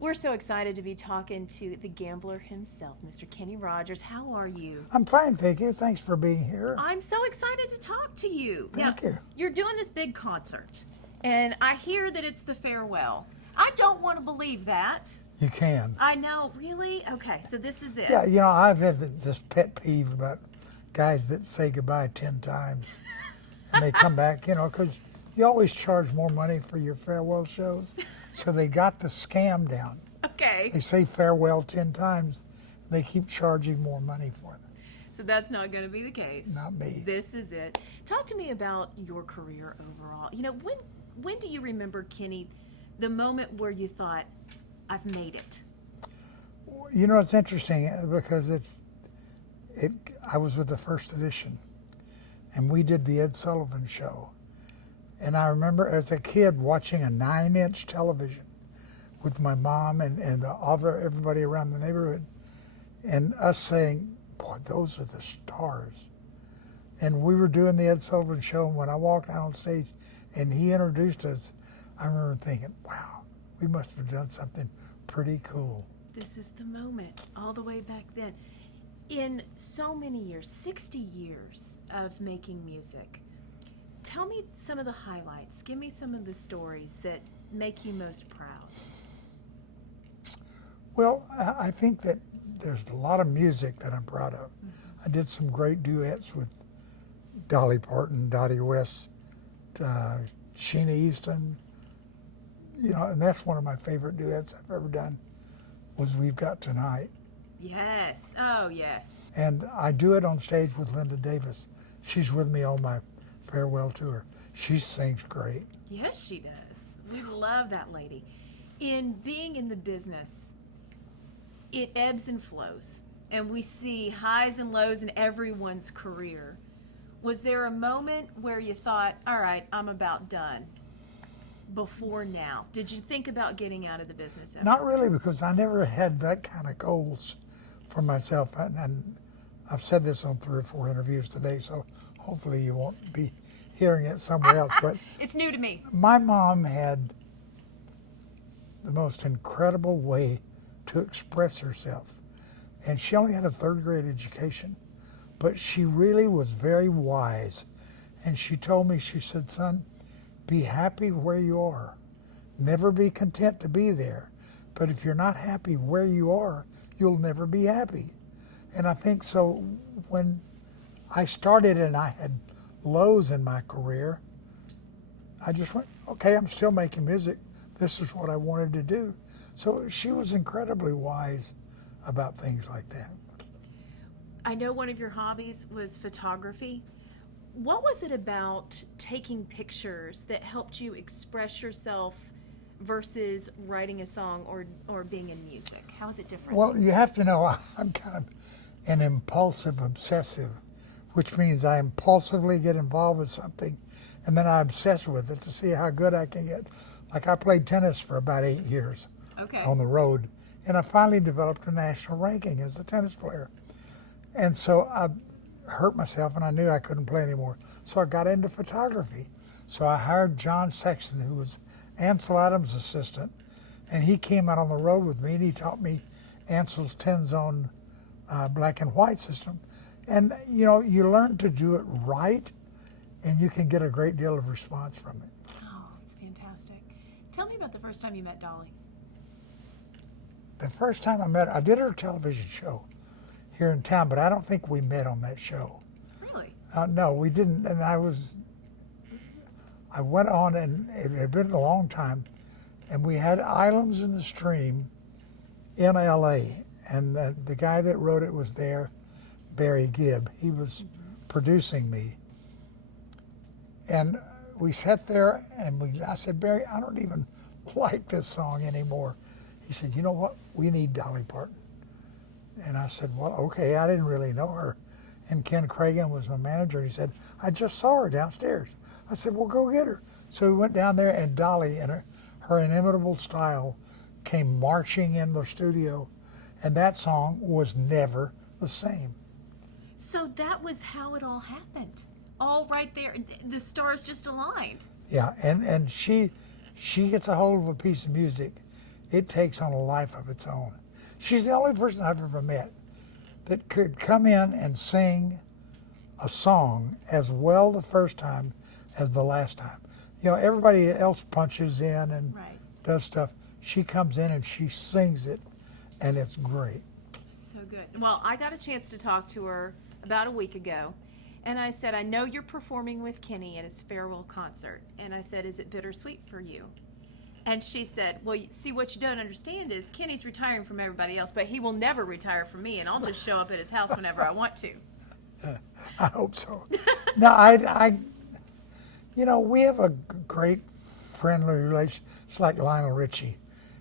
We're so excited to be talking to the gambler himself, Mr. Kenny Rogers. How are you? I'm fine, thank you. Thanks for being here. I'm so excited to talk to you. Thank you. You're doing this big concert, and I hear that it's the farewell. I don't want to believe that. You can. I know, really? Okay, so this is it. Yeah, I've had this pet peeve about guys that say goodbye 10 times and they come back, because you always charge more money for your farewell shows. So they got the scam down. Okay. They say farewell 10 times and they keep charging more money for them. So that's not going to be the case. Not me. This is it. Talk to me about your career overall. When do you remember, Kenny, the moment where you thought, I've made it? It's interesting because I was with the first edition and we did the Ed Sullivan Show. And I remember as a kid watching a 9-inch television with my mom and everybody around the neighborhood and us saying, boy, those are the stars. And we were doing the Ed Sullivan Show, and when I walked out on stage and he introduced us, I remember thinking, wow, we must have done something pretty cool. This is the moment, all the way back then. In so many years, 60 years of making music, tell me some of the highlights. Give me some of the stories that make you most proud. Well, I think that there's a lot of music that I'm proud of. Mm-hmm. I did some great duets with Dolly Parton, Dottie West, Sheena Easton, and that's one of my favorite duets I've ever done was We've Got Tonight. Yes. Oh, yes. And I do it on stage with Linda Davis. She's with me on my farewell tour. She sings great. Yes, she does. We love that lady. In being in the business, it ebbs and flows, and we see highs and lows in everyone's career. Was there a moment where you thought, all right, I'm about done? Before now, did you think about getting out of the business? Not really, because I never had that kind of goals for myself. And I've said this on 3 or 4 interviews today, so hopefully you won't be hearing it somewhere else. But it's new to me. My mom had the most incredible way to express herself. And she only had a 3rd grade education, but she really was very wise. And she told me, she said, son, be happy where you are. Never be content to be there. But if you're not happy where you are, you'll never be happy. And I think so when I started and I had lows in my career, I just went, okay, I'm still making music. This is what I wanted to do. So she was incredibly wise about things like that. I know one of your hobbies was photography. What was it about taking pictures that helped you express yourself versus writing a song or being in music? How is it different? Well, you have to know I'm kind of an impulsive obsessive, which means I impulsively get involved with something and then I obsess with it to see how good I can get. Like I played tennis for about 8 years on the road, and I finally developed a national ranking as a tennis player. And so I hurt myself and I knew I couldn't play anymore. So I got into photography. So I hired John Sexton, who was Ansel Adams' assistant, and he came out on the road with me and he taught me Ansel's 10-zone black and white system. And you learn to do it right and you can get a great deal of response from it. Oh, it's fantastic. Tell me about the first time you met Dolly. The first time I met her, I did her television show here in town, but I don't think we met on that show. Really? No, we didn't. And I went on, and it had been a long time, and we had Islands in the Stream in L.A., and the guy that wrote it was there, Barry Gibb. He was producing me. And we sat there, and I said, Barry, I don't even like this song anymore. He said, you know what? We need Dolly Parton. And I said, well, okay, I didn't really know her. And Ken Cragen was my manager. He said, I just saw her downstairs. I said, well, go get her. So we went down there, and Dolly, in her inimitable style, came marching in the studio. And that song was never the same. So that was how it all happened. All right there. The stars just aligned. Yeah, and she gets a hold of a piece of music, it takes on a life of its own. She's the only person I've ever met that could come in and sing a song as well the first time as the last time. You know, everybody else punches in and Right. does stuff. She comes in and she sings it, and it's great. So good. Well, I got a chance to talk to her about a week ago, and I said, I know you're performing with Kenny at his farewell concert. And I said, is it bittersweet for you? And she said, well, see, what you don't understand is Kenny's retiring from everybody else, but he will never retire from me, and I'll just show up at his house whenever I want to. I hope so. No, you know, we have a great friendly relation. It's like Lionel Richie.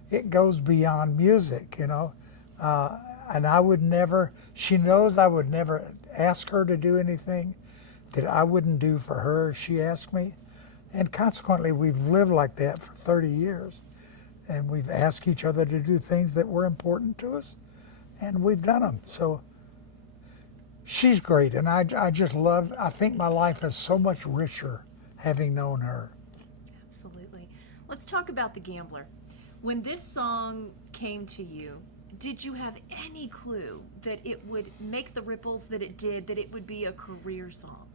It goes beyond music, you know. And I would never, she knows I would never ask her to do anything that I wouldn't do for her if she asked me. And consequently, we've lived like that for 30 years. And we've asked each other to do things that were important to us, and we've done them. So she's great, and I just love, I think my life is so much richer having known her. Absolutely. Let's talk about The Gambler. When this song came to you, did you have any clue that it would make the ripples that it did, that it would be a career song?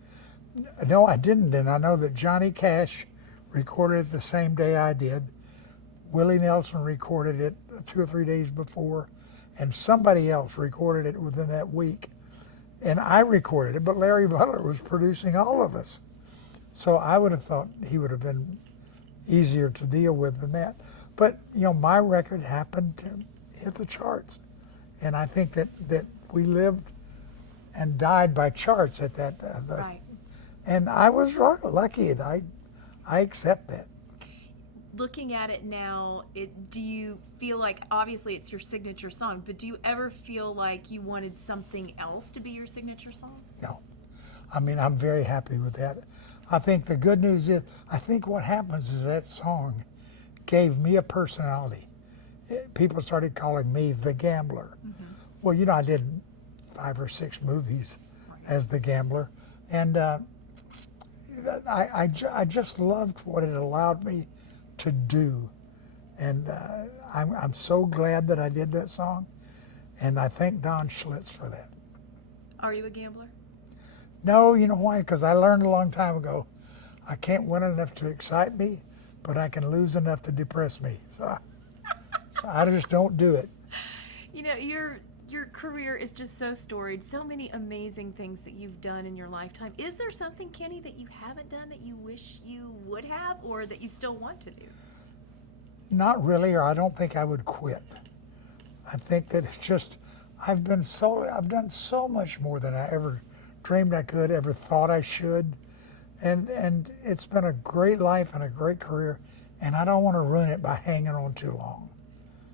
No, I didn't, and I know that Johnny Cash recorded it the same day I did. Willie Nelson recorded it 2 or 3 days before, and somebody else recorded it within that week. And I recorded it, but Larry Butler was producing all of us. So I would have thought he would have been easier to deal with than that. But, you know, my record happened to hit the charts. And I think that we lived and died by charts at that. Right. And I was lucky, and I accept that. Looking at it now, do you feel like, obviously it's your signature song, but do you ever feel like you wanted something else to be your signature song? No. I mean, I'm very happy with that. I think the good news is, I think what happens is that song gave me a personality. People started calling me the Gambler. Mm-hmm. Well, you know, I did 5 or 6 movies as the Gambler, and I just loved what it allowed me to do, and I'm so glad that I did that song, and I thank Don Schlitz for that. Are you a gambler? No, you know why? Because I learned a long time ago, I can't win enough to excite me, but I can lose enough to depress me. So I just don't do it. You know, your career is just so storied, so many amazing things that you've done in your lifetime. Is there something, Kenny, that you haven't done that you wish you would have, or that you still want to do? Not really, or I don't think I would quit. I think that it's just, I've done so much more than I ever dreamed I could, ever thought I should. And it's been a great life and a great career, and I don't want to ruin it by hanging on too long.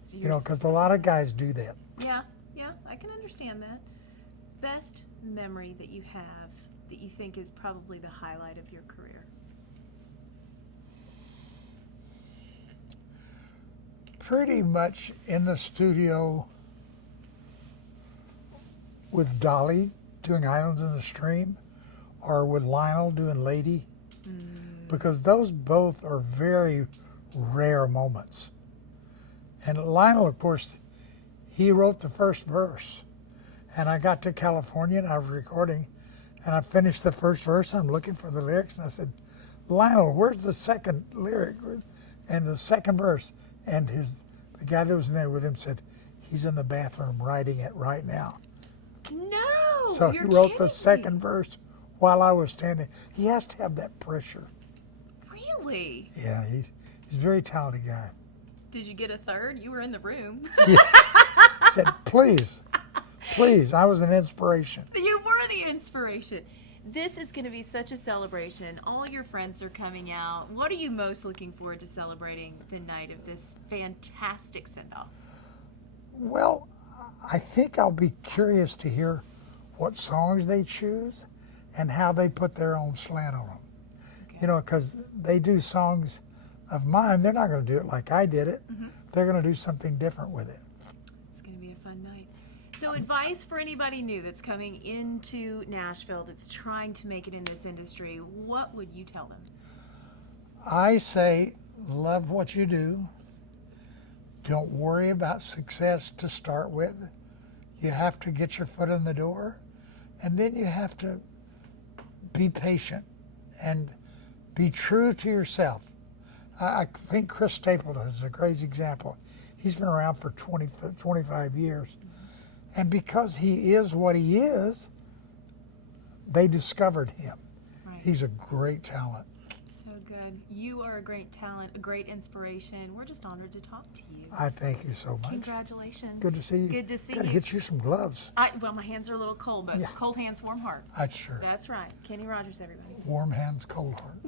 So you know, because a lot of guys do that. Yeah, I can understand that. Best memory that you have that you think is probably the highlight of your career? Pretty much in the studio with Dolly doing Islands in the Stream, or with Lionel doing Lady, because those both are very rare moments. And Lionel, of course, he wrote the first verse, and I got to California and I was recording, and I finished the first verse. I'm looking for the lyrics, and I said, Lionel, where's the second lyric and the second verse? And the guy that was in there with him said, he's in the bathroom writing it right now. No, So he wrote the second verse while I was standing. He has to have that pressure. Really? Yeah, he's a very talented guy. Did you get a third? You were in the room. Yeah. He said, please, I was an inspiration. You were the inspiration. This is going to be such a celebration. All your friends are coming out. What are you most looking forward to celebrating the night of this fantastic send-off? Well, I think I'll be curious to hear what songs they choose and how they put their own slant on them. Okay. You know, because they do songs of mine. They're not going to do it like I did it. Mm-hmm. They're going to do something different with it. It's going to be a fun night. So advice for anybody new that's coming into Nashville, that's trying to make it in this industry, what would you tell them? I say, love what you do. Don't worry about success to start with. You have to get your foot in the door, and then you have to be patient and be true to yourself. I think Chris Stapleton is a great example. He's been around for 25 years. And because he is what he is, they discovered him. Right. He's a great talent. So good. You are a great talent, a great inspiration. We're just honored to talk to you. I thank you so much. Congratulations. Good to see you. Good to see Gotta you. get you some gloves. Well, my hands are a little cold, but Yeah. cold hands, warm heart. That's sure. That's right. Kenny Rogers, everybody. Warm hands, cold heart.